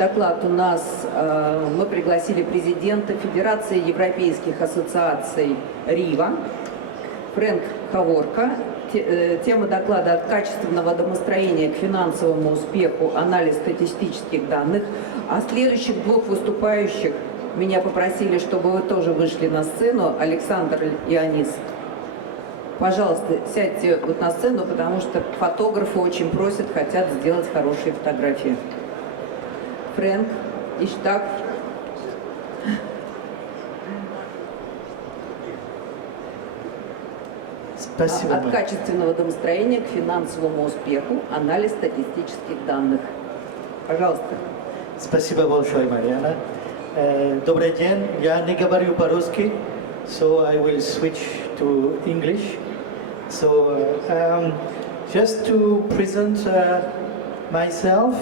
доклад у нас, мы пригласили президента Федерации европейских ассоциаций REHVA, Hovorka. Тема доклада «От качественного домостроения к финансовому успеху. Анализ статистических данных». А следующих двух выступающих меня попросили, чтобы вы тоже вышли на сцену. Александр и Анис. Пожалуйста, сядьте вот на сцену, потому что фотографы очень просят, хотят сделать хорошие фотографии. Фрэнк, Иштаг. Спасибо. От качественного домостроения к финансовому успеху. Анализ статистических данных. Пожалуйста. Спасибо большое, Марьяна. Добрый день. Я не говорю по-русски, so I will switch to English. So, just to present myself,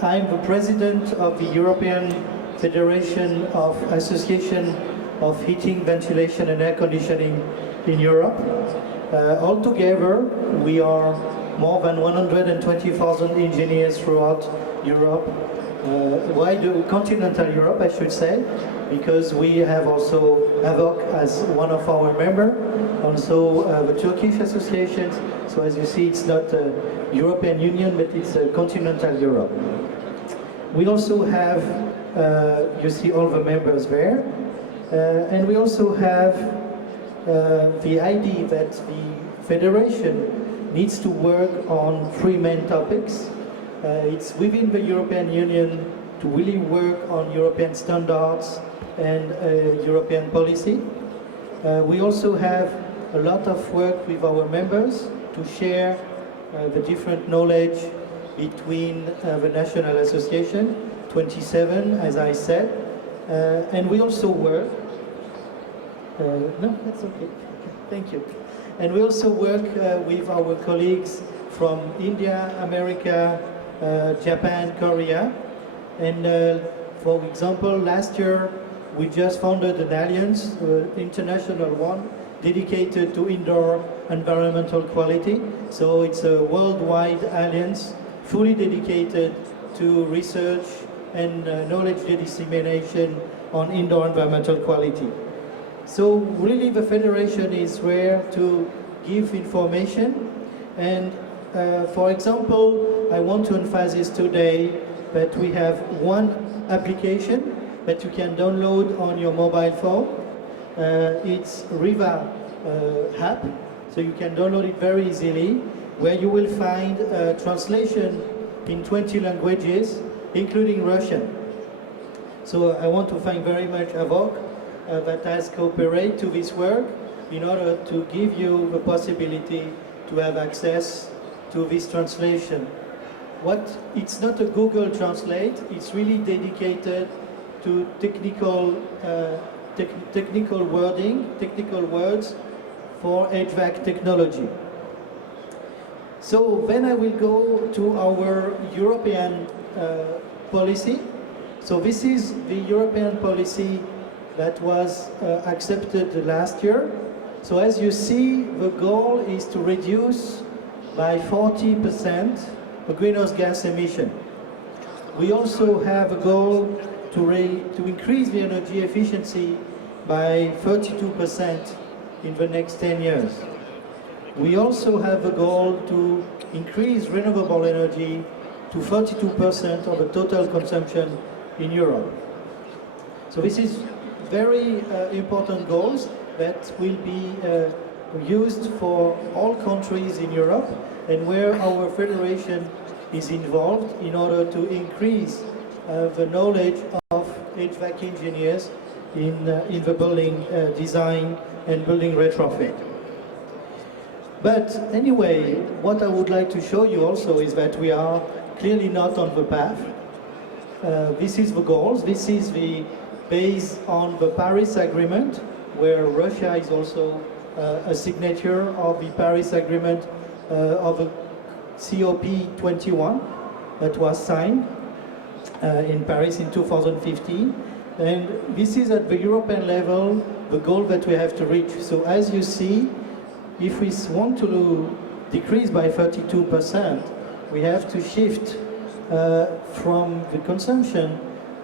I'm the president of the European Federation of Association of Heating, Ventilation and Air Conditioning in Europe. Altogether, we are more than 120,000 engineers throughout Europe. Why do continental Europe, I should say, because we have also Hovorka as one of our members, also the Turkish associations. So as you see, it's not a European Union, but it's a continental Europe. We also have, you see all the members there, and we also have the idea that the federation needs to work on three main topics. It's within the European Union to really work on European standards and European policy. We also have a lot of work with our members to share the different knowledge between the national association, 27 as I said, and we also work, no, that's okay, thank you. And we also work with our colleagues from India, America, Japan, Korea, and for example, last year we just founded an alliance, international one, dedicated to indoor environmental quality. So it's a worldwide alliance, fully dedicated to research and knowledge dissemination on indoor environmental quality. So really the federation is there to give information, and for example, I want to emphasize today that we have one application that you can download on your mobile phone. It's REHVA app, so you can download it very easily, where you will find translation in 20 languages, including Russian. So I want to thank very much Hovorka that has cooperated to this work in order to give you the possibility to have access to this translation. It's not a Google Translate, it's really dedicated to technical wording, technical words for HVAC technology. So then I will go to our European policy. So this is the European policy that was accepted last year. So as you see, the goal is to reduce by 40% the greenhouse gas emission. We also have a goal to increase the energy efficiency by 32% in the next 10 years. We also have a goal to increase renewable energy to 32% of the total consumption in Europe. So this is very important goals that will be used for all countries in Europe, and where our federation is involved in order to increase the knowledge of HVAC engineers in the building design and building retrofit. But anyway, what I would like to show you also is that we are clearly not on the path. This is the goals. This is the based on the Paris Agreement, where Russia is also a signature of the Paris Agreement of the COP21 that was signed in Paris in 2015. And this is at the European level the goal that we have to reach. So as you see, if we want to decrease by 32%, we have to shift from the consumption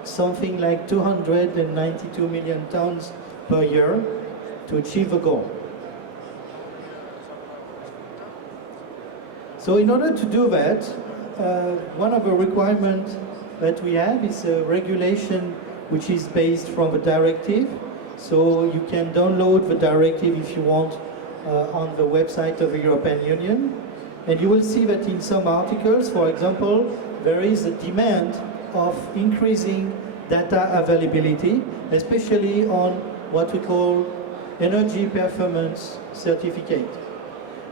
something like 292 million tons per year to achieve the goal. So in order to do that, one of the requirements that we have is a regulation which is based from a directive. So you can download the directive if you want on the website of the European Union. And you will see that in some articles, for example, there is a demand of increasing data availability, especially on what we call energy performance certificate.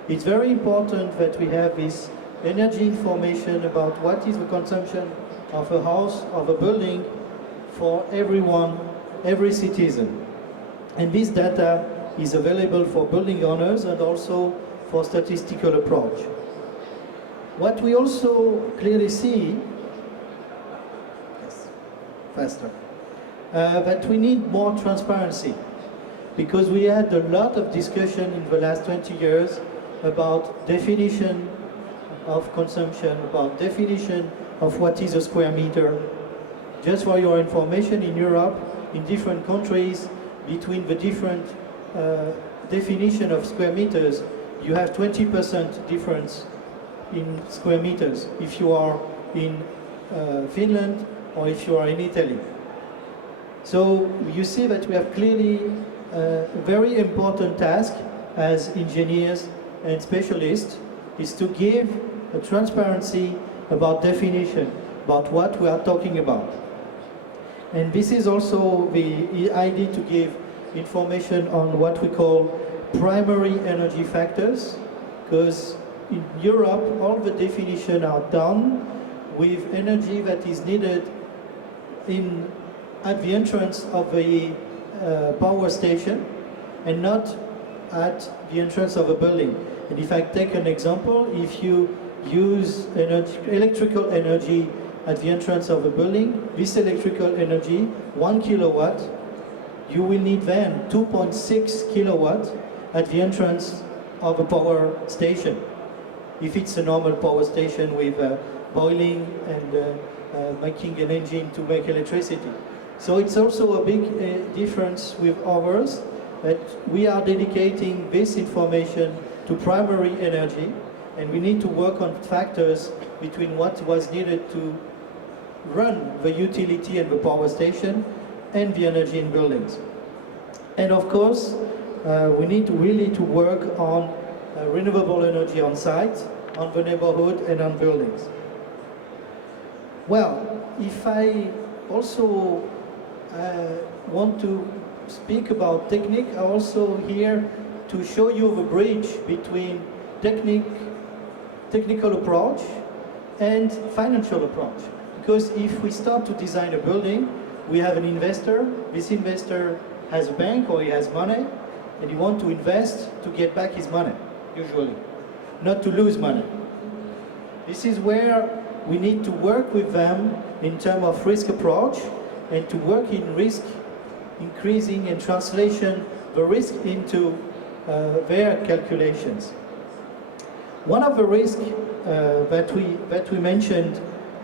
It's very important that we have this energy information about what is the consumption of a house, of a building, for everyone, every citizen. And this data is available for building owners and also for statistical approach. What we also clearly see, yes, faster, that we need more transparency, because we had a lot of discussion in the last 20 years about definition of consumption, about definition of what is a square meter. Just for your information, in Europe, in different countries, between the different definition of square meters, you have 20% difference in square meters if you are in Finland or if you are in Italy. So you see that we have clearly a very important task as engineers and specialists is to give a transparency about definition, about what we are talking about. And this is also the idea to give information on what we call primary energy factors, because in Europe all the definitions are done with energy that is needed at the entrance of the power station and not at the entrance of a building. And if I take an example, if you use electrical energy at the entrance of a building, this electrical energy, 1 kilowatt, you will need then 2.6 kilowatts at the entrance of a power station. If it's a normal power station with boiling and making an engine to make electricity. So it's also a big difference with ours, that we are dedicating this information to primary energy, and we need to work on factors between what was needed to run the utility and the power station and the energy in buildings. And of course, we need really to work on renewable energy on site, on the neighborhood and on buildings. Well, if I also want to speak about technique, I'm also here to show you the bridge between technical approach and financial approach. Because if we start to design a building, we have an investor. This investor has a bank or he has money, and he wants to invest to get back his money, usually, not to lose money. This is where we need to work with them in terms of risk approach and to work in risk increasing and translation the risk into their calculations. One of the risks that we mentioned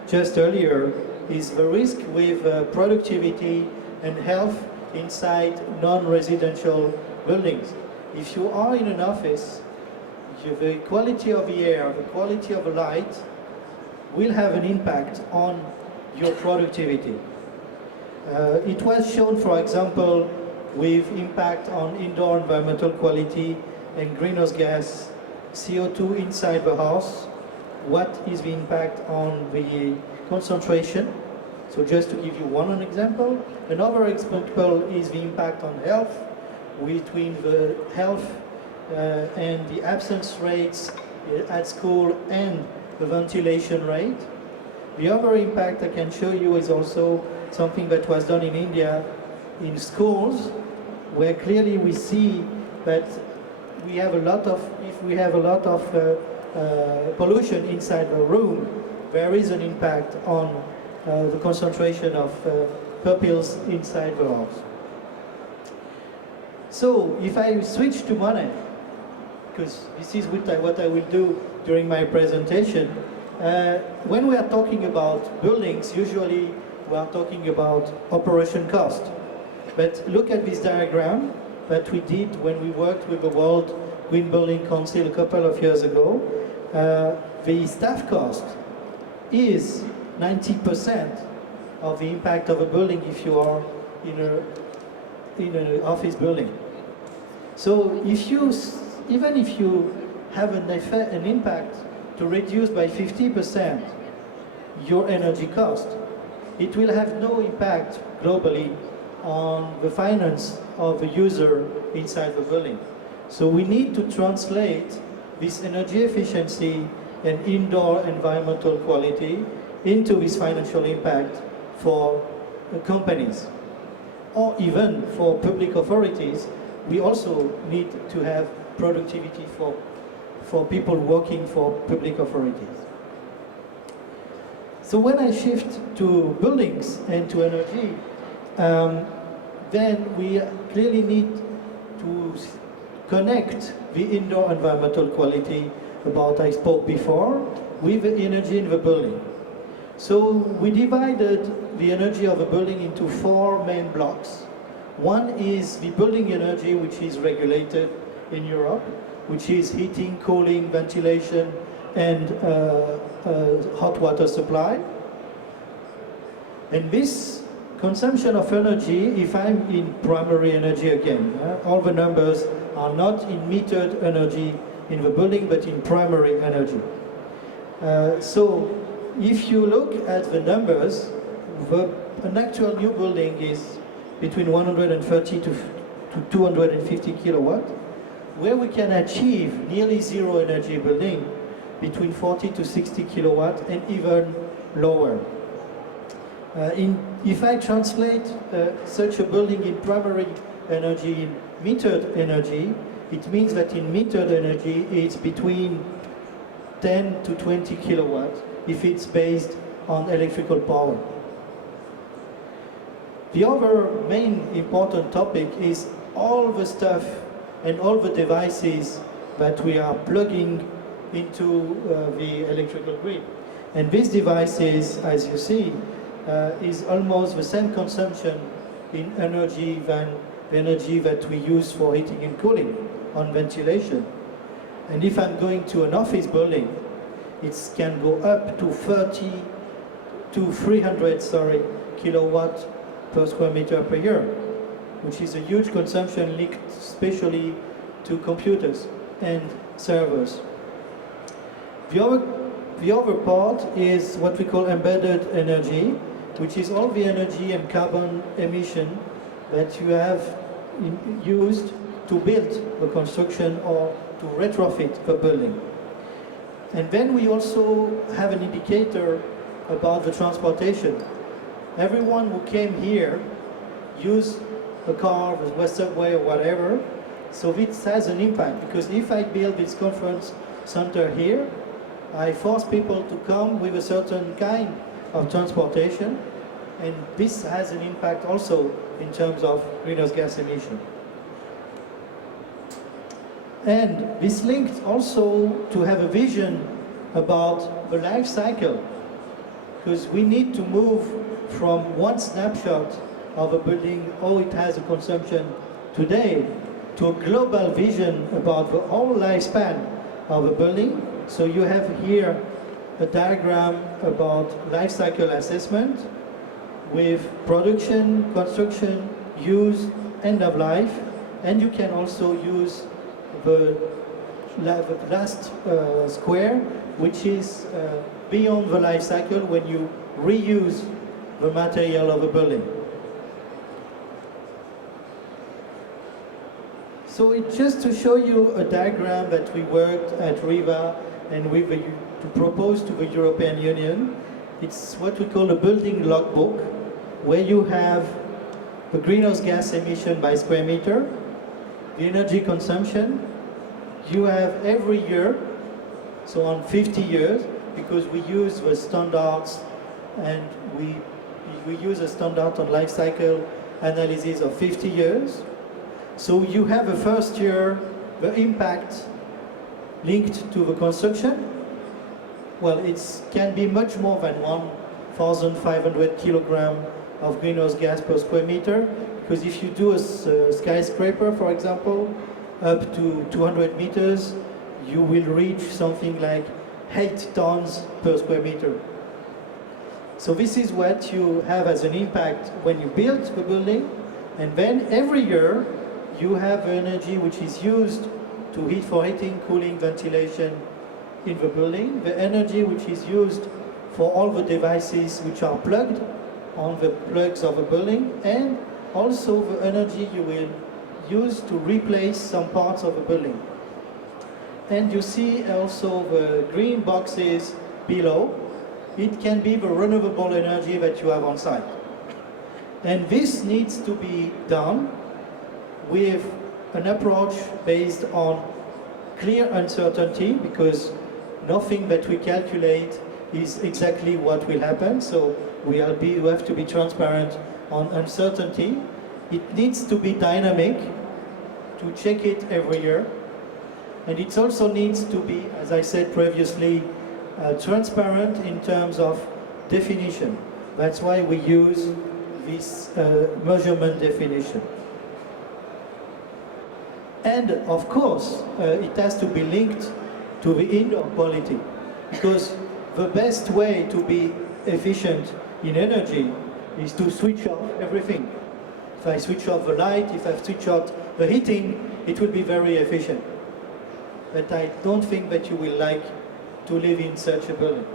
just earlier is the risk with productivity and health inside non-residential buildings. If you are in an office, the quality of the air, the quality of the light will have an impact on your productivity. It was shown, for example, with impact on indoor environmental quality and greenhouse gas, CO2 inside the house. What is the impact on the concentration? So just to give you one example. Another example is the impact on health, between the health and the absence rates at school and the ventilation rate. The other impact I can show you is also something that was done in India in schools, where clearly we see that we have a lot of, if we have a lot of pollution inside the room, there is an impact on the concentration of pupils inside the house. So if I switch to money, because this is what I will do during my presentation, When we are talking about buildings, usually we are talking about operation cost. But look at this diagram that we did when we worked with the World Green Building Council a couple of years ago. The staff cost is 90% of the impact of a building if you are in an office building. So even if you have an impact to reduce by 50% your energy cost, it will have no impact globally on the finance of the user inside the building. So we need to translate this energy efficiency and indoor environmental quality into this financial impact for companies, or even for public authorities. We also need to have productivity for people working for public authorities. So when I shift to buildings and to energy, then we clearly need to connect the indoor environmental quality about I spoke before with the energy in the building. So we divided the energy of a building into 4 main blocks. One is the building energy, which is regulated in Europe, which is heating, cooling, ventilation, and hot water supply. And this consumption of energy, if I'm in primary energy again, all the numbers are not in metered energy in the building, but in primary energy. So if you look at the numbers, an actual new building is between 130 to 250 kilowatt, where we can achieve nearly zero energy building between 40 to 60 kilowatt and even lower. If I translate such a building in primary energy in metered energy, it means that in metered energy it's between 10 to 20 kilowatts if it's based on electrical power. The other main important topic is all the stuff and all the devices that we are plugging into the electrical grid. And these devices, as you see, is almost the same consumption in energy than the energy that we use for heating and cooling on ventilation. And if I'm going to an office building, it can go up to 30 to 300 kilowatt per square meter per year, which is a huge consumption linked especially to computers and servers. The other part is what we call embedded energy, which is all the energy and carbon emission that you have used to build the construction or to retrofit the building. And then we also have an indicator about the transportation. Everyone who came here used a car, the subway or whatever, so this has an impact, because if I build this conference center here, I force people to come with a certain kind of transportation, and this has an impact also in terms of greenhouse gas emission. And this linked also to have a vision about the life cycle, because we need to move from one snapshot of a building, how it has a consumption today, to a global vision about the whole lifespan of a building. So you have here a diagram about life cycle assessment with production, construction, use, end of life, and you can also use the last square, which is beyond the life cycle when you reuse the material of a building. So it's just to show you a diagram that we worked at REHVA and to propose to the European Union. It's what we call a building logbook, where you have the greenhouse gas emission by square meter, the energy consumption. You have every year, so on 50 years, because we use the standards and we use a standard on life cycle analysis of 50 years. So you have the first year, the impact linked to the construction, Well, it can be much more than 1,500 kilogram of greenhouse gas per square meter, because if you do a skyscraper, for example, up to 200 meters, you will reach something like 8 tons per square meter. So this is what you have as an impact when you build the building, and then every year you have energy which is used to heat for heating, cooling, ventilation in the building, the energy which is used for all the devices which are plugged on the plugs of a building, and also the energy you will use to replace some parts of a building. And you see also the green boxes below. It can be the renewable energy that you have on site. And this needs to be done with an approach based on clear uncertainty, because nothing that we calculate is exactly what will happen. So we have to be transparent on uncertainty. It needs to be dynamic, to check it every year. And it also needs to be, as I said previously, transparent in terms of definition. That's why we use this measurement definition. And of course, it has to be linked to the indoor quality, because the best way to be efficient in energy is to switch off everything. If I switch off the light, if I switch off the heating, it will be very efficient. But I don't think that you will like to live in such a building.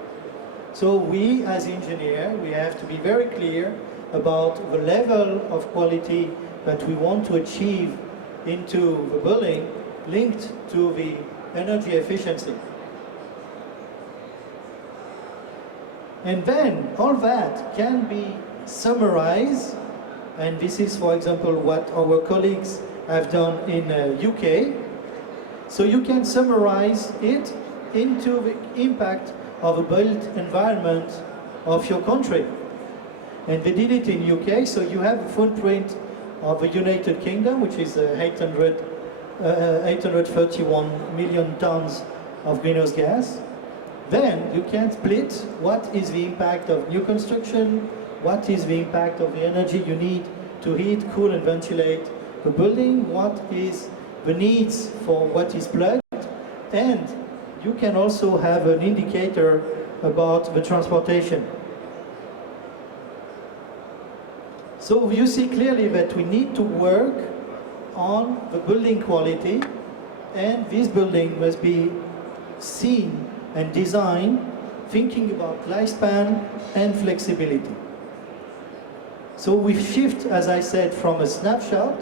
So we, as engineers, we have to be very clear about the level of quality that we want to achieve into the building, linked to the energy efficiency. And then all that can be summarized, and this is, for example, what our colleagues have done in UK. So you can summarize it into the impact of a built environment of your country. And they did it in UK, so you have a footprint of the United Kingdom, which is 831 million tons of greenhouse gas. Then you can split what is the impact of new construction, what is the impact of the energy you need to heat, cool and ventilate the building, what is the needs for what is plugged, and you can also have an indicator about the transportation. So you see clearly that we need to work on the building quality, and this building must be seen and designed thinking about lifespan and flexibility. So we shift, as I said, from a snapshot,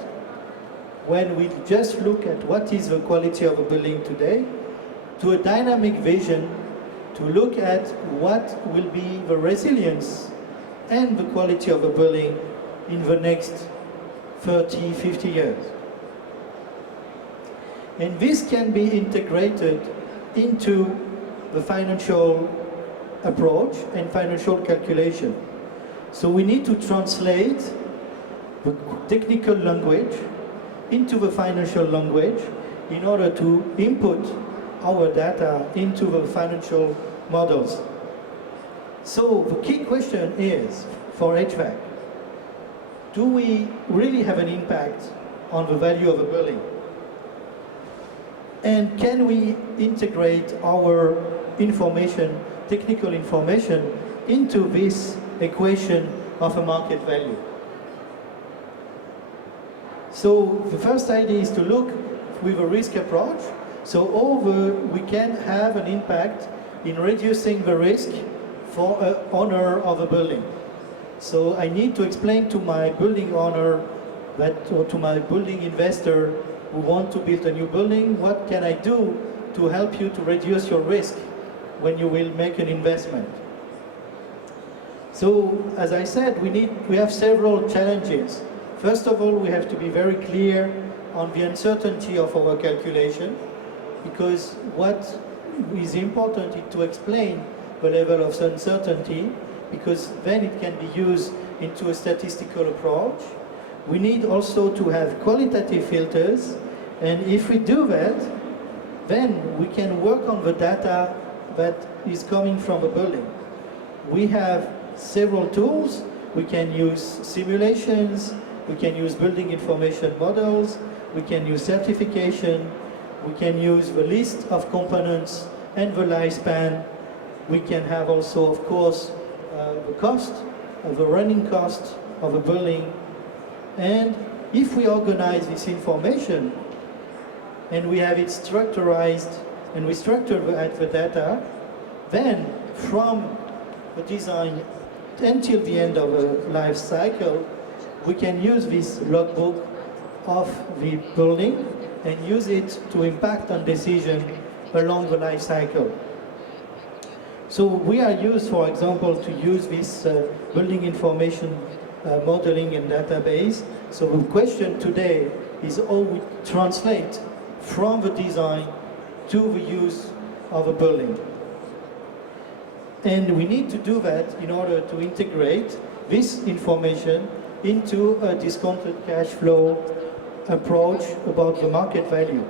when we just look at what is the quality of a building today, to a dynamic vision to look at what will be the resilience and the quality of a building in the next 30, 50 years. And this can be integrated into the financial approach and financial calculation. So we need to translate the technical language into the financial language in order to input our data into the financial models. So the key question is, for HVAC, do we really have an impact on the value of a building? And can we integrate our information, technical information, into this equation of a market value? So the first idea is to look with a risk approach. So we can have an impact in reducing the risk for an owner of a building. So I need to explain to my building owner or to my building investor who want to build a new building, what can I do to help you to reduce your risk when you will make an investment? So as I said, we have several challenges. First of all, we have to be very clear on the uncertainty of our calculation, because what is important is to explain the level of uncertainty, because then it can be used into a statistical approach. We need also to have qualitative filters, and if we do that, then we can work on the data that is coming from a building. We have several tools. We can use simulations, we can use building information models, we can use certification, we can use the list of components and the lifespan. We can have also, of course, the cost, the running cost of a building. And if we organize this information and we have it structurized and we structure the data, then from the design until the end of the life cycle, we can use this logbook of the building and use it to impact on decision along the life cycle. So we are used, for example, to use this building information modeling and database. So the question today is how we translate from the design to the use of a building. And we need to do that in order to integrate this information into a discounted cash flow approach about the market value.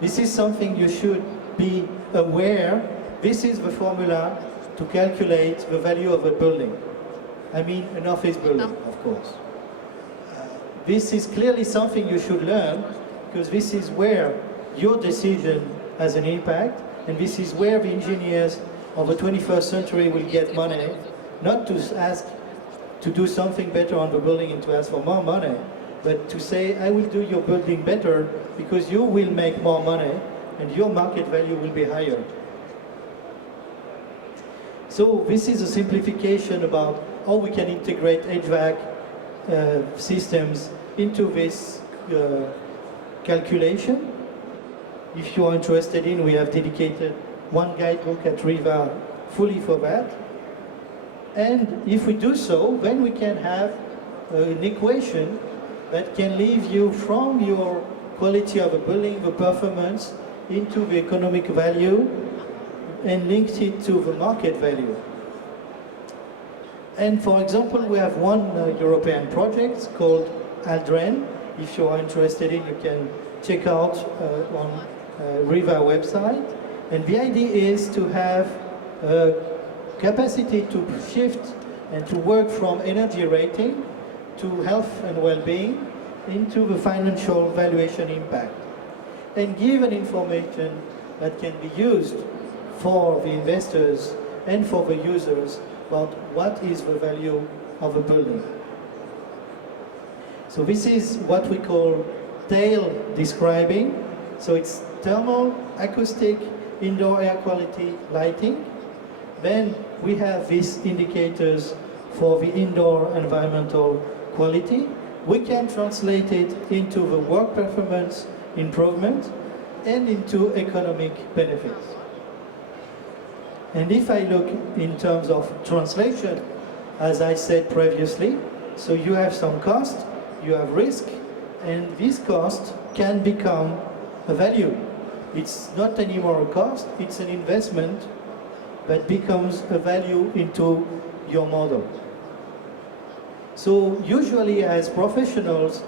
This is something you should be aware. This is the formula to calculate the value of a building. I mean an office building, of course. This is clearly something you should learn, because this is where your decision has an impact, and this is where the engineers of the 21st century will get money, not to ask to do something better on the building and to ask for more money, but to say, I will do your building better because you will make more money and your market value will be higher. So this is a simplification about how we can integrate HVAC systems into this calculation. If you are interested in, we have dedicated one guidebook at REHVA fully for that. And if we do so, then we can have an equation that can lead you from your quality of a building, the performance, into the economic value, and linked it to the market value. And for example, we have one European project called ALDREN. If you are interested in, you can check out on REHVA website. And the idea is to have a capacity to shift and to work from energy rating to health and well-being into the financial valuation impact, and give an information that can be used for the investors and for the users about what is the value of a building. So this is what we call tail describing. So it's thermal, acoustic, indoor air quality, lighting. Then we have these indicators for the indoor environmental quality. We can translate it into the work performance improvement and into economic benefits. And if I look in terms of translation, as I said previously, so you have some cost, you have risk, and this cost can become a value. It's not anymore a cost, it's an investment that becomes a value into your model. So usually as professionals,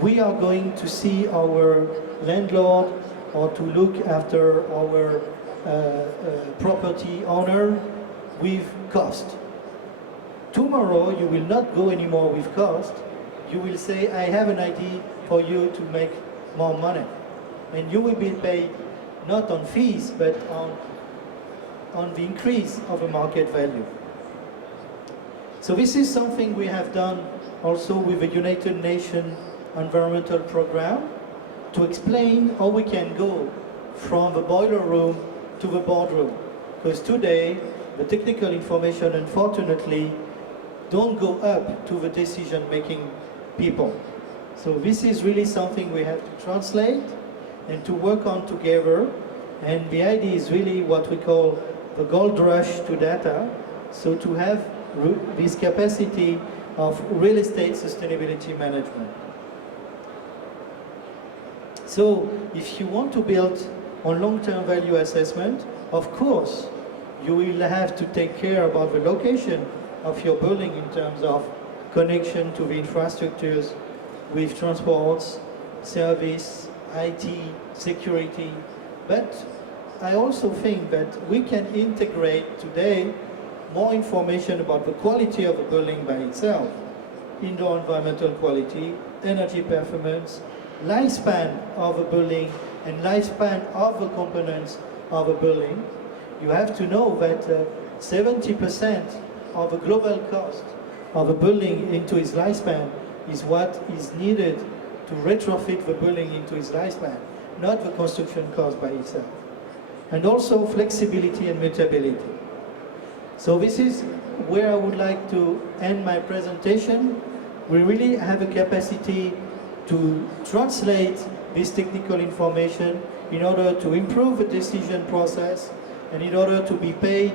we are going to see our landlord or to look after our property owner with cost. Tomorrow you will not go anymore with cost. You will say, I have an idea for you to make more money. And you will be paid not on fees, but on the increase of a market value. So this is something we have done also with the United Nations Environmental Program to explain how we can go from the boiler room to the boardroom. Because today, the technical information, unfortunately, don't go up to the decision-making people. So this is really something we have to translate and to work on together. And the idea is really what we call the gold rush to data. So to have this capacity of real estate sustainability management. So if you want to build on long-term value assessment, of course, you will have to take care about the location of your building in terms of connection to the infrastructures with transports, service, IT, security. But I also think that we can integrate today more information about the quality of a building by itself, indoor environmental quality, energy performance, lifespan of a building, and lifespan of the components of a building. You have to know that 70% of the global cost of a building into its lifespan is what is needed to retrofit the building into its lifespan, not the construction cost by itself. And also flexibility and mutability. So this is where I would like to end my presentation. We really have a capacity to translate this technical information in order to improve the decision process and in order to be paid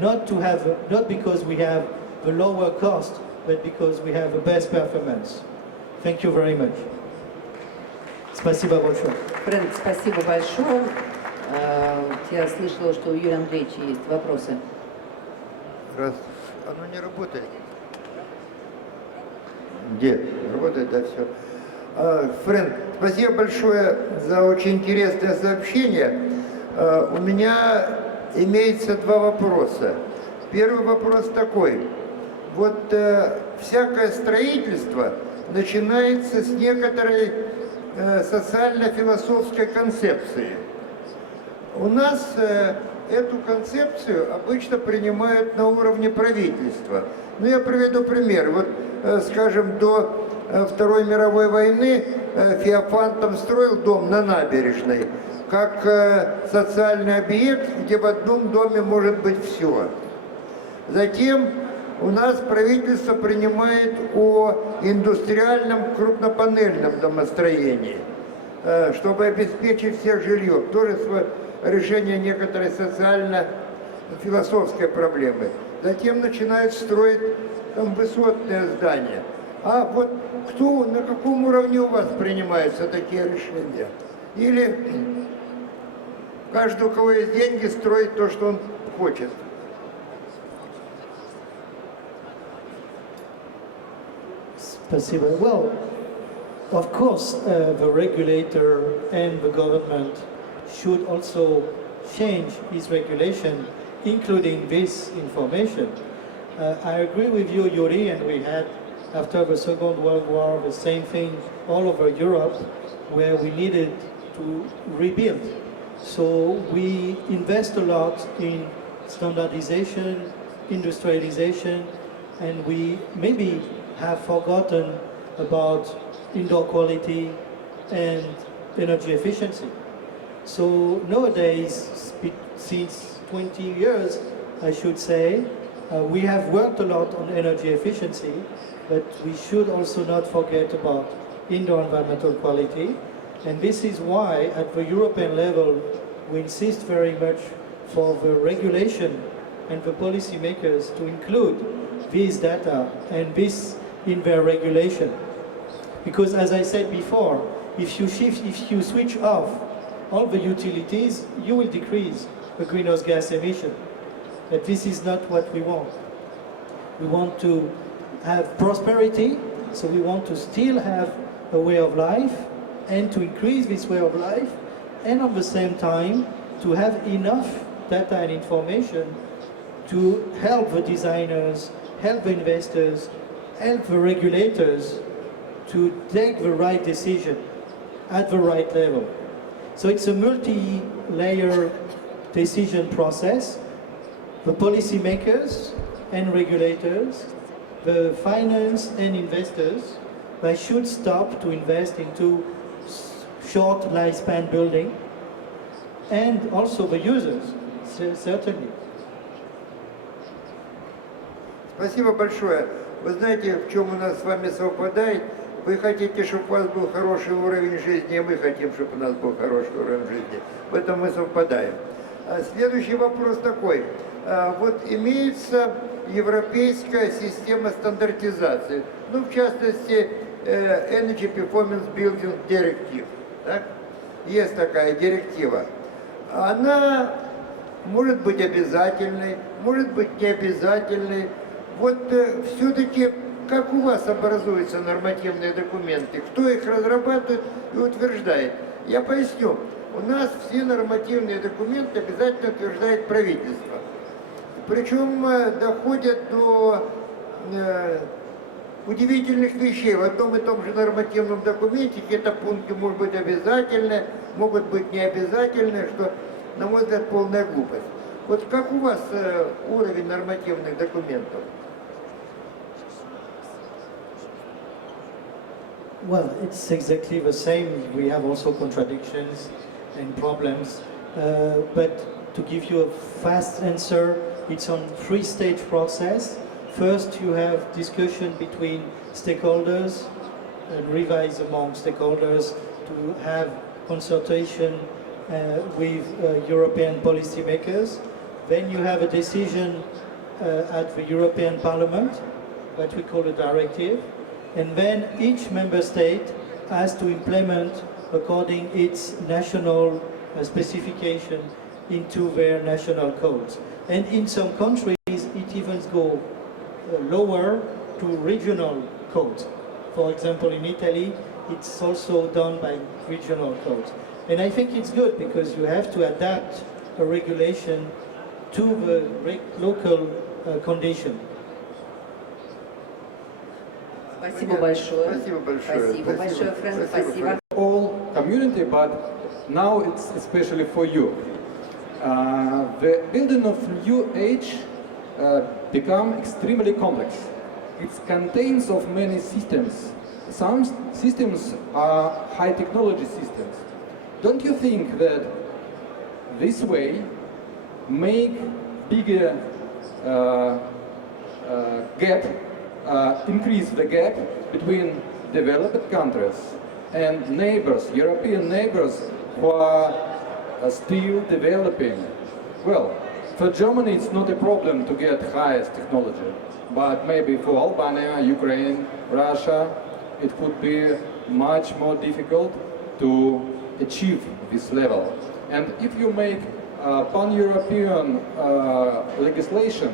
not because we have the lower cost, but because we have the best performance. Thank you very much. Спасибо большое. Фрэнк, спасибо большое. Я слышала, что у Юрия Андреевича есть вопросы. Раз оно не работает. Где? Работает, да, все. Фрэнк, спасибо большое за очень интересное сообщение. У меня имеется два вопроса. Первый вопрос такой. Вот всякое строительство начинается с некоторой социально-философской концепции. У нас эту концепцию обычно принимают на уровне правительства. Ну, я приведу пример. Вот, скажем, до Второй мировой войны Феофан там строил дом на набережной, как социальный объект, где в одном доме может быть все. Затем у нас правительство принимает о индустриальном крупнопанельном домостроении, чтобы обеспечить всех жильем. Тоже решение некоторой социально-философской проблемы. Затем начинают строить там высотные здания. А вот кто, на каком уровне у вас принимаются такие решения? Или каждый, у кого есть деньги, строит то, что он хочет? Спасибо. Well, of course, the regulator and the government should also change its regulation, including this information. I agree with you, Yuri, and we had, after the Second World War, the same thing all over Europe, where we needed to rebuild. So we invest a lot in standardization, industrialization, and we maybe have forgotten about indoor quality and energy efficiency. So nowadays, since 20 years, I should say, we have worked a lot on energy efficiency, but we should also not forget about indoor environmental quality. And this is why, at the European level, we insist very much for the regulation and the policymakers to include these data and this in their regulation. Because as I said before, if you switch off all the utilities, you will decrease the greenhouse gas emission. But this is not what we want. We want to have prosperity, so we want to still have a way of life and to increase this way of life, and at the same time to have enough data and information to help the designers, help the investors, help the regulators to take the right decision at the right level. So it's a multi-layer decision process. The policymakers and regulators, the finance and investors, they should stop to invest into short lifespan building, and also the users, certainly. Спасибо большое. Вы знаете, в чем у нас с вами совпадает? Вы хотите, чтобы у вас был хороший уровень жизни, и мы хотим, чтобы у нас был хороший уровень жизни. В этом мы совпадаем. Следующий вопрос такой. Вот имеется европейская система стандартизации, ну, в частности, Energy Performance Building Directive. Так? Есть такая директива. Она может быть обязательной, может быть необязательной. Вот все-таки как у вас образуются нормативные документы? Кто их разрабатывает и утверждает? Я поясню. У нас все нормативные документы обязательно утверждает правительство. Причем доходят до удивительных вещей. В одном и том же нормативном документе какие-то пункты могут быть обязательны, могут быть необязательны, что, на мой взгляд, полная глупость. Вот как у вас уровень нормативных документов? Well, it's exactly the same. We have also contradictions and problems. But to give you a fast answer, it's on three-stage process. First, you have discussion between stakeholders, and revise among stakeholders to have consultation with European policymakers. Then you have a decision at the European Parliament, what we call a directive. And then each member state has to implement according its national specification into their national codes. And in some countries, it even goes lower to regional codes. For example, in Italy, it's also done by regional codes. And I think it's good because you have to adapt a regulation to the local condition. Спасибо большое. Спасибо большое. Спасибо большое, Фрэнк. Спасибо. All community, but now it's especially for you. The building of new age become extremely complex. It contains of many systems. Some systems are high technology systems. Don't you think that this way make bigger gap, increase the gap between developed countries and neighbors, European neighbors who are still developing? Well, for Germany it's not a problem to get highest technology, but maybe for Albania, Ukraine, Russia, it could be much more difficult to achieve this level. And if you make pan-European legislation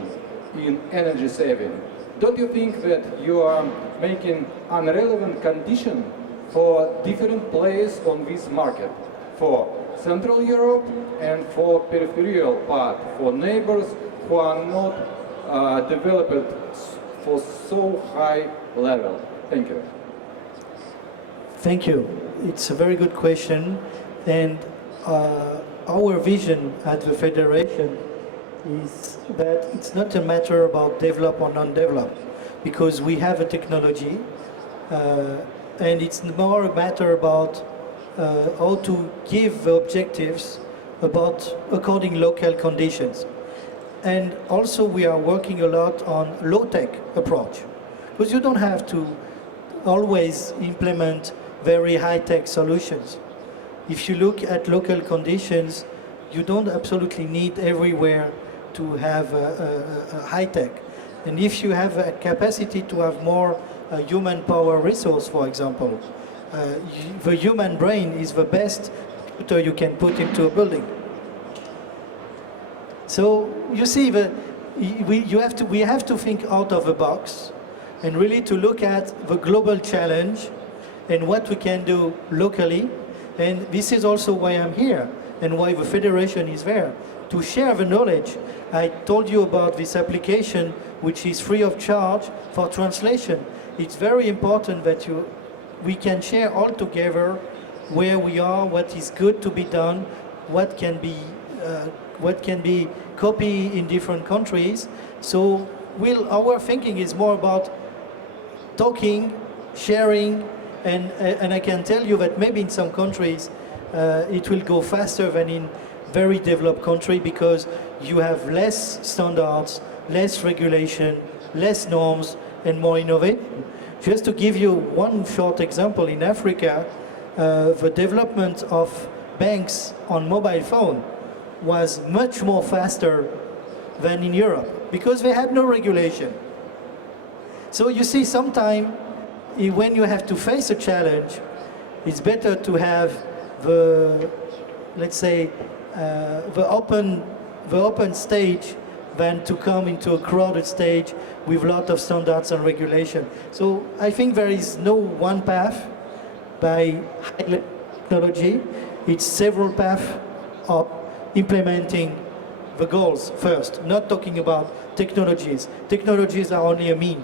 in energy saving, don't you think that you are making irrelevant condition for different players on this market, for Central Europe and for peripheral part, for neighbors who are not developed for so high level? Thank you. Thank you. It's a very good question, and our vision at the Federation is that it's not a matter about develop or non-develop, because we have a technology, and it's more a matter about how to give the objectives according local conditions. And also we are working a lot on low-tech approach, because you don't have to always implement very high-tech solutions. If you look at local conditions, you don't absolutely need everywhere to have a high-tech. And if you have a capacity to have more human power resource, for example, the human brain is the best computer you can put into a building. So you see, we have to think out of the box and really to look at the global challenge and what we can do locally. And this is also why I'm here and why the Federation is there, to share the knowledge. I told you about this application which is free of charge for translation. It's very important that we can share all together where we are, what is good to be done, what can be copied in different countries. So our thinking is more about talking, sharing, and I can tell you that maybe in some countries it will go faster than in very developed countries, because you have less standards, less regulation, less norms, and more innovation. Just to give you one short example, in Africa, the development of banks on mobile phone was much more faster than in Europe, because they had no regulation. So you see, sometimes when you have to face a challenge, it's better to have let's say, the open stage than to come into a crowded stage with a lot of standards and regulation. So I think there is no one path. By technology. It's several paths of implementing the goals first, not talking about technologies. Technologies are only a mean.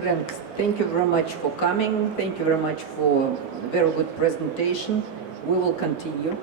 Frank, thank you very much for coming. Thank you very much for a very good presentation. We will continue.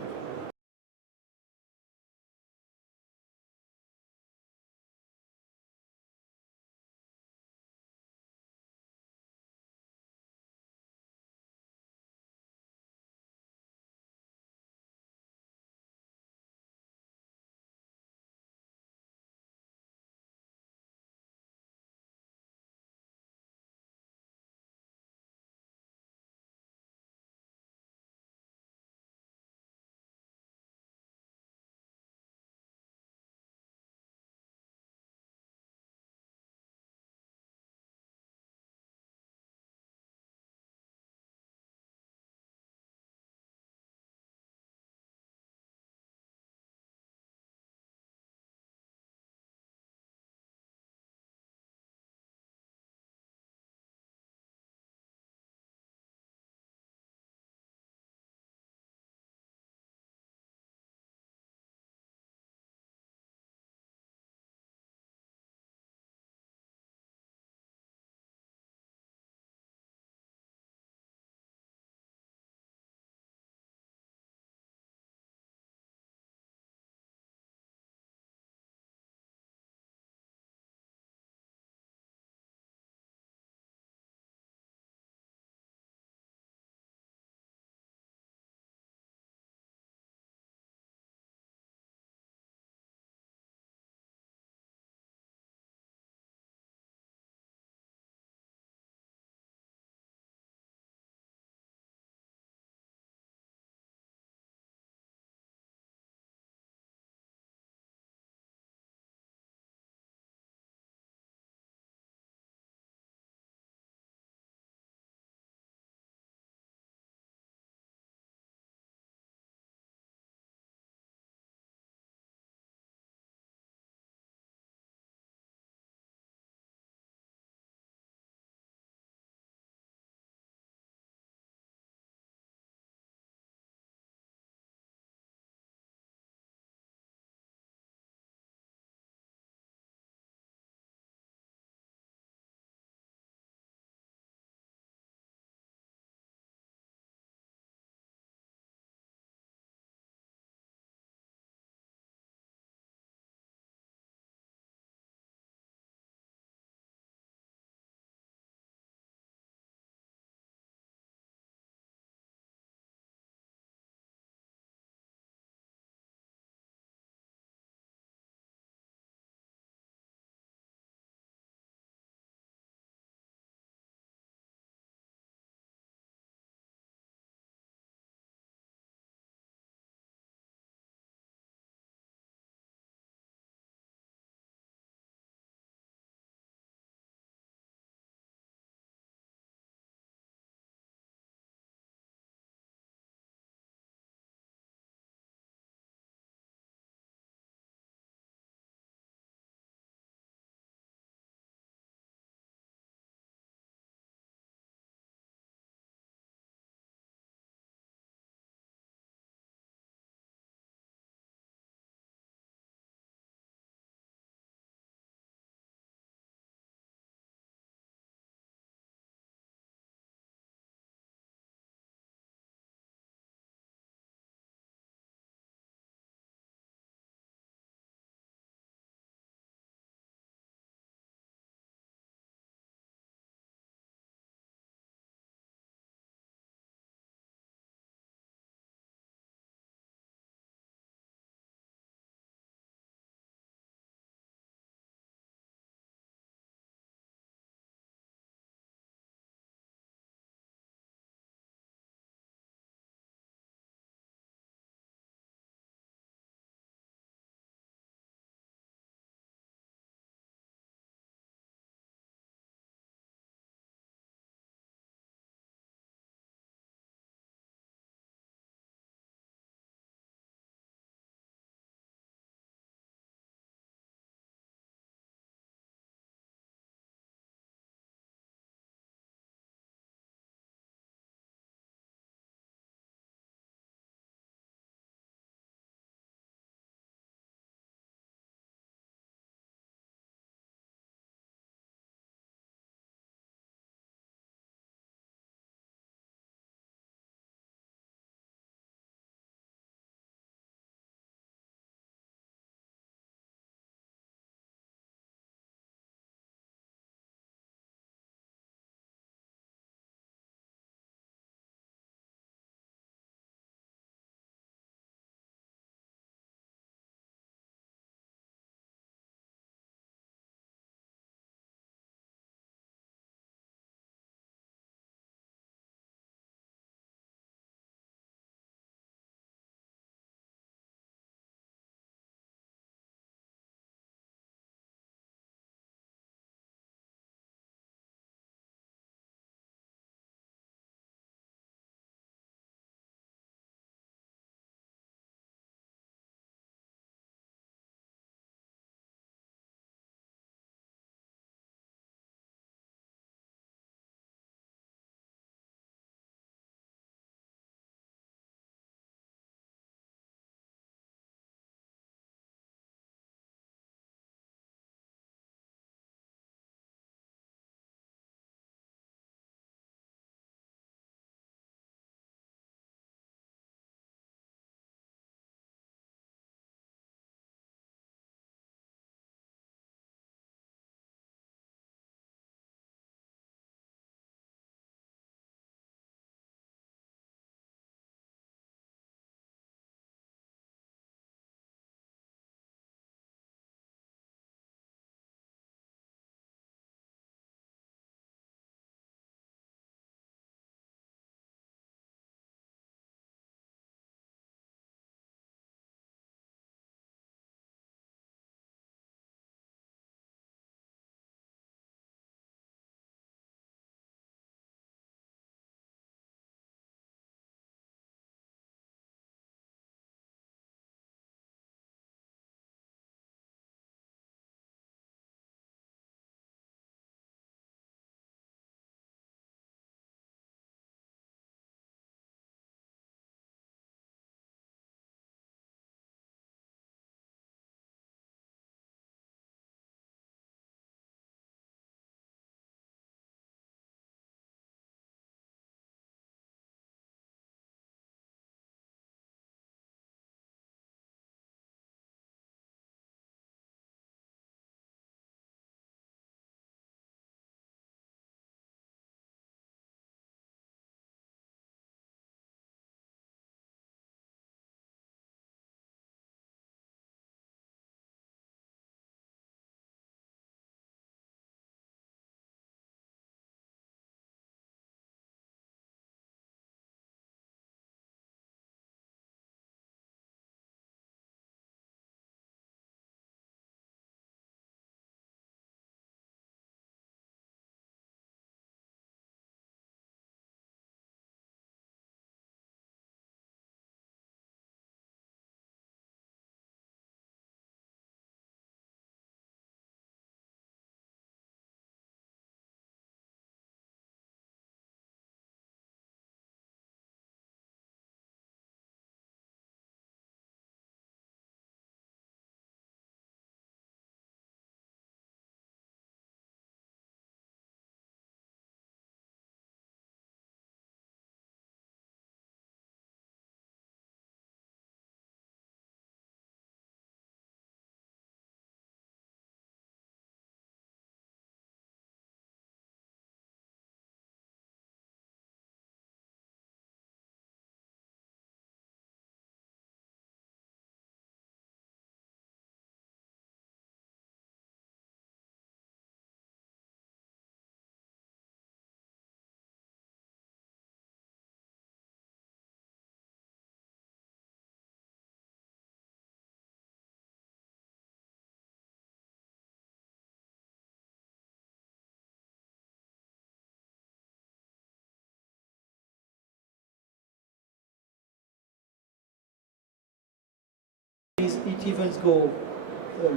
it even go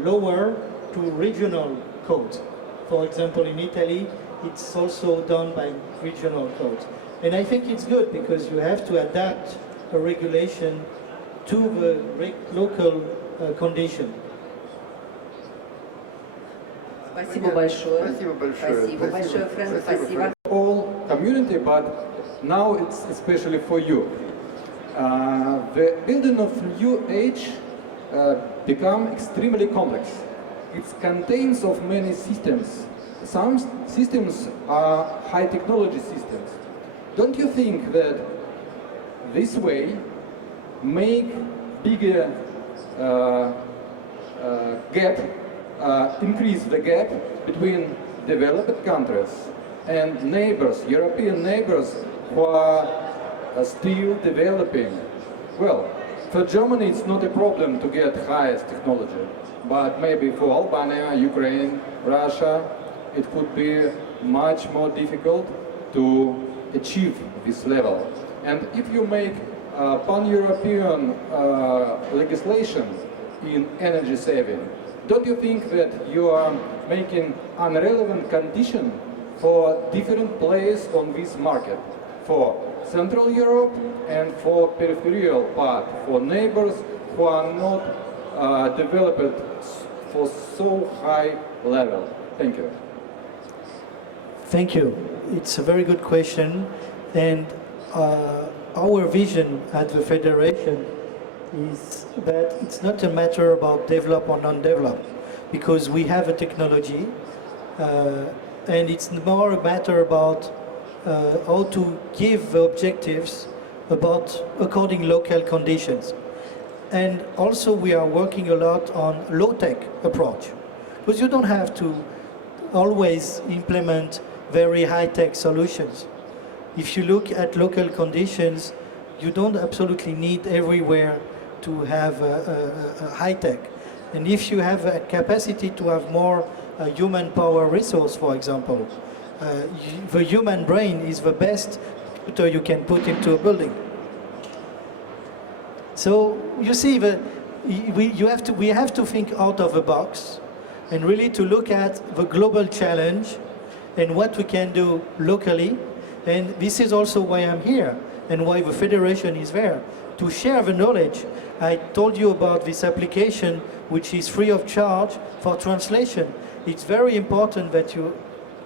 lower to regional code. For example, in Italy, it's also done by regional codes. And I think it's good because you have to adapt a regulation to the local condition. Спасибо большое. Спасибо большое. Спасибо большое, Фрэнк. Спасибо. All community, but now it's especially for you. The building of new age become extremely complex. It contains of many systems. Some systems are high technology systems. Don't you think that this way make bigger gap, increase the gap between developed countries and neighbors, European neighbors who are still developing? Well, for Germany it's not a problem to get highest technology, but maybe for Albania, Ukraine, Russia, it could be much more difficult to achieve this level. And if you make pan-European legislation in energy saving, don't you think that you are making irrelevant condition for different players on this market, for Central Europe and for peripheral part, for neighbors who are not developed for so high level? Thank you. Thank you. It's a very good question, and our vision at the Federation is that it's not a matter about develop or non-develop, because we have a technology, and it's more a matter about how to give the objectives according local conditions. And also we are working a lot on low-tech approach, because you don't have to always implement very high-tech solutions. If you look at local conditions, you don't absolutely need everywhere to have a high-tech. And if you have a capacity to have more human power resource, for example, the human brain is the best computer you can put into a building. So you see, we have to think out of the box and really to look at the global challenge and what we can do locally. And this is also why I'm here and why the Federation is there, to share the knowledge. I told you about this application which is free of charge for translation. It's very important that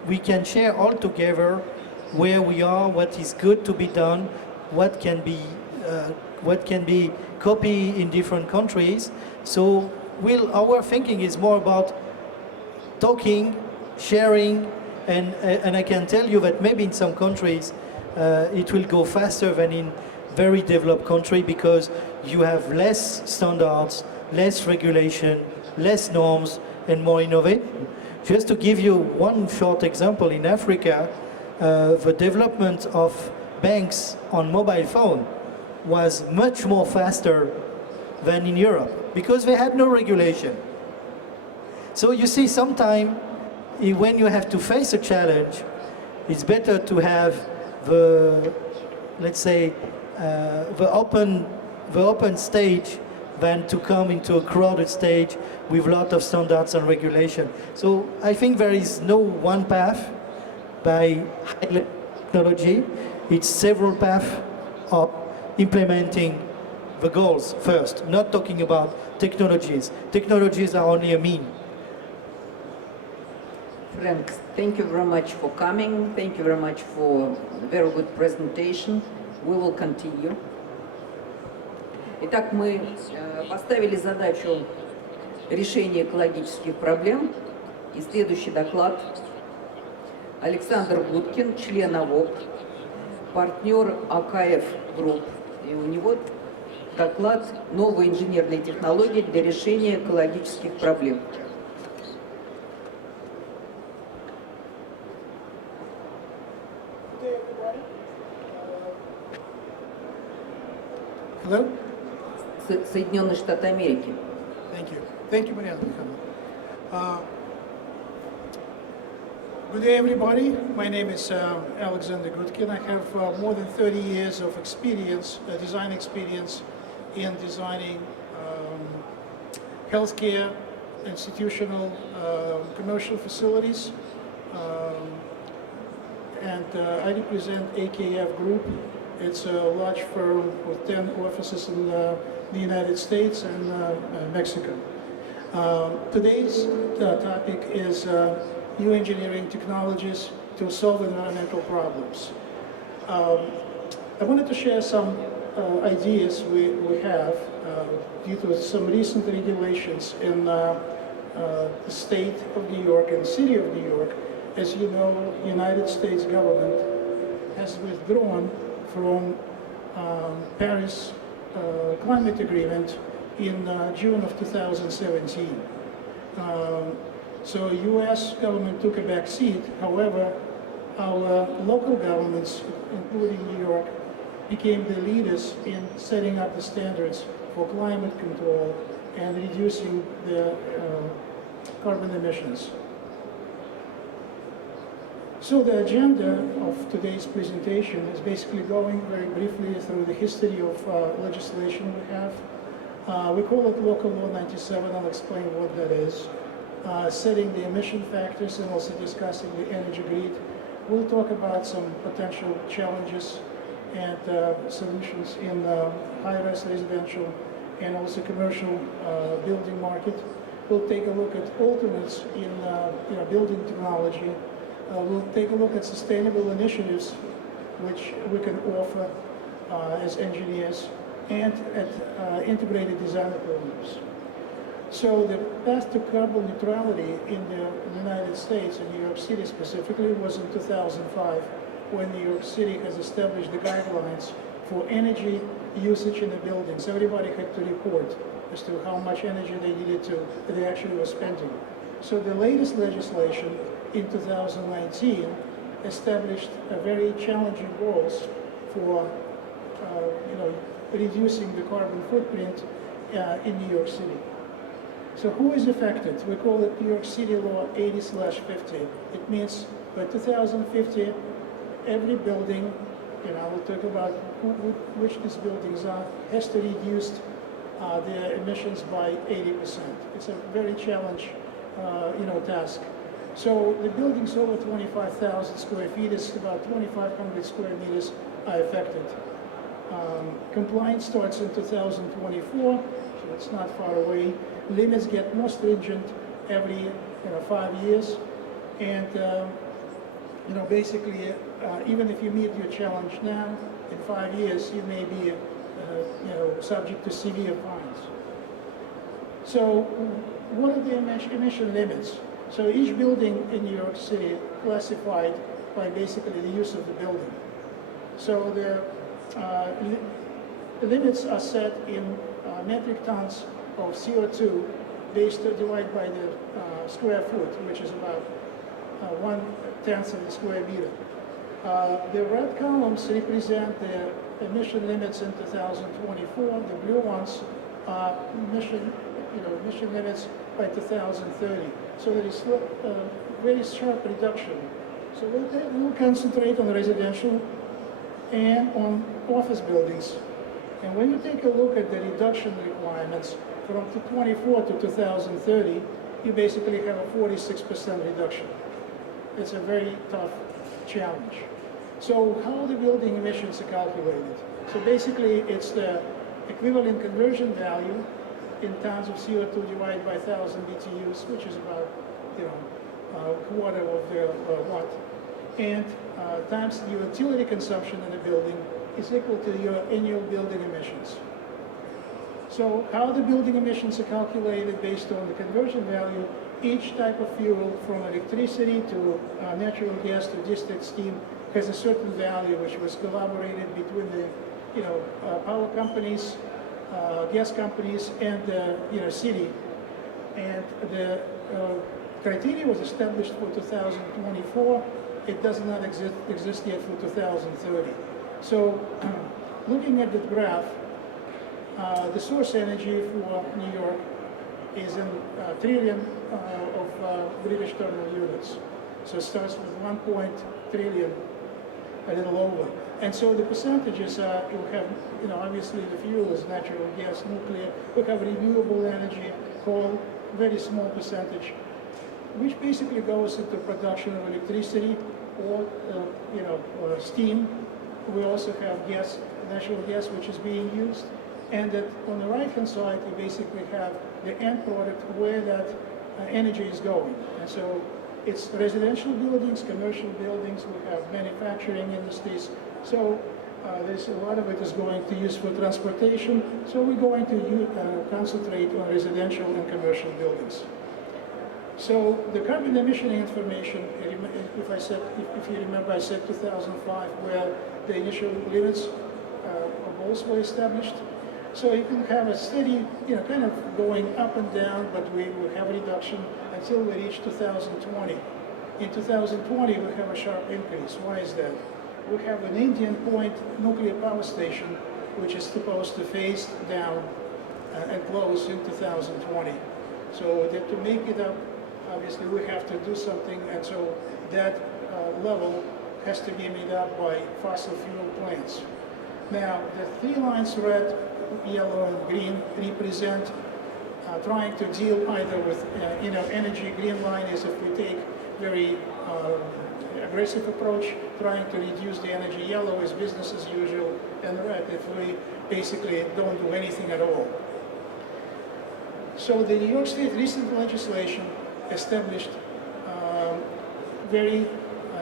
we can share all together where we are, what is good to be done, what can be copied in different countries. So our thinking is more about talking, sharing, and I can tell you that maybe in some countries it will go faster than in very developed country, because you have less standards, less regulation, less norms, and more innovation. Just to give you one short example, in Africa, the development of banks on mobile phone was much more faster than in Europe, because they had no regulation. So you see, sometimes when you have to face a challenge, it's better to have let's say, the open stage than to come into a crowded stage with a lot of standards and regulation. So I think there is no one path by high technology. It's several paths of implementing the goals first, not talking about technologies. Technologies are only a mean. Frank, thank you very much for coming. Thank you very much for a very good presentation. We will continue. Итак, мы поставили задачу решения экологических проблем. И следующий доклад. Александр Гудкин, член АВОК, партнер АКФ Групп. И у него доклад «Новые инженерные технологии для решения экологических проблем». Hello? Соединенные Штаты Америки. Thank you. Thank you, Mariana. Good day, everybody. My name is Alexander Gutkin. I have more than 30 years of experience, design experience in designing healthcare, institutional, commercial facilities. And I represent AKF Group. It's a large firm with 10 offices in the United States and Mexico. Today's topic is new engineering technologies to solve environmental problems. I wanted to share some ideas we have due to some recent regulations in the state of New York and city of New York. As you know, United States government has withdrawn from Paris climate agreement in June of 2017. So U.S. government took a back seat. However, our local governments, including New York, became the leaders in setting up the standards for climate control and reducing the carbon emissions. So the agenda of today's presentation is basically going very briefly through the history of legislation we have. We call it Local Law 97. I'll explain what that is. Setting the emission factors and also discussing the energy grid. We'll talk about some potential challenges and solutions in high-rise residential and also commercial building market. We'll take a look at alternates in building technology. We'll take a look at sustainable initiatives which we can offer as engineers and at integrated design programs. So the path to carbon neutrality in the United States, in New York City specifically, was in 2005 when New York City has established the guidelines for energy usage in the buildings. Everybody had to report as to how much energy they actually were spending. So the latest legislation in 2019 established a very challenging goals for reducing the carbon footprint in New York City. So who is affected? We call it New York City Law 80/50. It means by 2050, every building, we'll talk about which these buildings are, has to reduce their emissions by 80%. It's a very challenging task. So the buildings over 25,000 square feet is about 2,500 square meters are affected. Compliance starts in 2024, so it's not far away. Limits get more stringent every 5 years, and basically, even if you meet your challenge now, in 5 years you may be subject to severe fines. So what are the emission limits? So each building in New York City classified by basically the use of the building. So the limits are set in metric tons of CO2 divided by the square foot, which is about 1/10 of the square meter. The red columns represent the emission limits in 2024. The blue ones are emission limits by 2030. So there is a very sharp reduction. So we'll concentrate on residential and on office buildings. And when you take a look at the reduction requirements from 2024 to 2030, you basically have a 46% reduction. It's a very tough challenge. So how the building emissions are calculated? So basically it's the equivalent conversion value in tons of CO2 divided by 1,000 BTUs, which is about a quarter of the watt, and times the utility consumption in the building is equal to your annual building emissions. So how the building emissions are calculated based on the conversion value, each type of fuel from electricity to natural gas to distilled steam has a certain value which was collaborated between the power companies, gas companies, and the city. And the criteria was established for 2024. It does not exist yet for 2030. So looking at the graph, the source energy for New York is in trillion of British thermal units. So it starts with 1 trillion, a little over. And so the percentages are, you have, obviously the fuel is natural gas, nuclear, we have renewable energy, coal, very small percentage, which basically goes into production of electricity or steam. We also have gas, natural gas, which is being used. And that on the right-hand side, you basically have the end product where that energy is going. And so it's residential buildings, commercial buildings, we have manufacturing industries. So there's a lot of it is going to use for transportation. So we're going to concentrate on residential and commercial buildings. So the carbon emission information, if you remember, I said 2005, where the initial limits of goals were established. So you can have a steady, kind of going up and down, but we will have a reduction until we reach 2020. In 2020, we have a sharp increase. Why is that? We have an Indian Point nuclear power station, which is supposed to phase down and close in 2020. So that to make it up, obviously we have to do something, and so that level has to be made up by fossil fuel plants. Now, the three lines, red, yellow, and green, represent trying to deal either with energy. Green line is if we take very aggressive approach, trying to reduce the energy. Yellow is business as usual, and red if we basically don't do anything at all. So the New York State recent legislation established very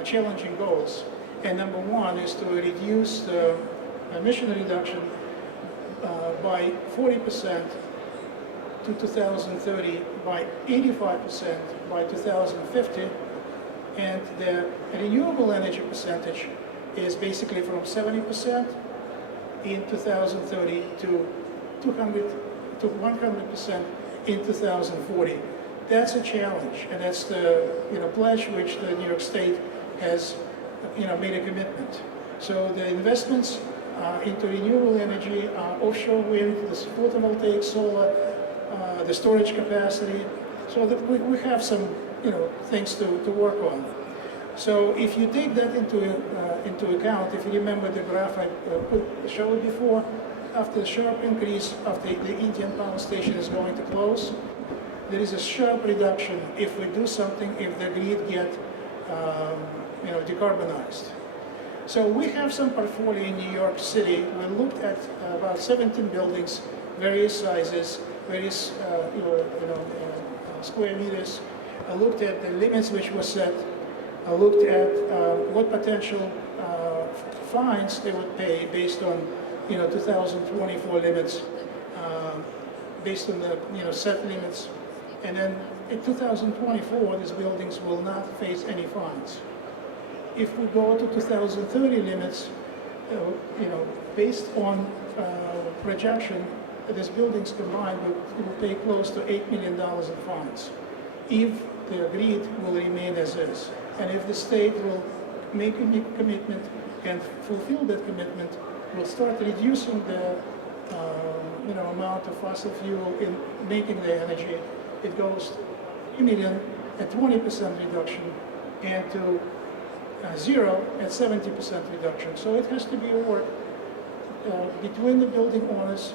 challenging goals. And number one is to reduce the emission reduction by 40% to 2030, by 85% by 2050, and the renewable energy percentage is basically from 70% in 2030 to 100% in 2040. That's a challenge, and that's the pledge which the New York State has made a commitment. So the investments into renewable energy, offshore wind, the photovoltaic, solar, the storage capacity. So that we have some things to work on. So if you take that into account, if you remember the graph I showed before, after the sharp increase of the Indian power station is going to close, there is a sharp reduction if we do something, if the grid get decarbonized. So we have some portfolio in New York City. We looked at about 17 buildings, various sizes, various square meters. I looked at the limits which were set. I looked at what potential fines they would pay based on 2024 limits, based on the set limits. And then in 2024, these buildings will not face any fines. If we go to 2030 limits, based on projection, these buildings combined will pay close to $8 million in fines if the grid will remain as is. And if the state will make a commitment and fulfill that commitment, we'll start reducing the amount of fossil fuel in making the energy. It goes to $1 million at 20% reduction and to zero at 70% reduction. So it has to be a work between the building owners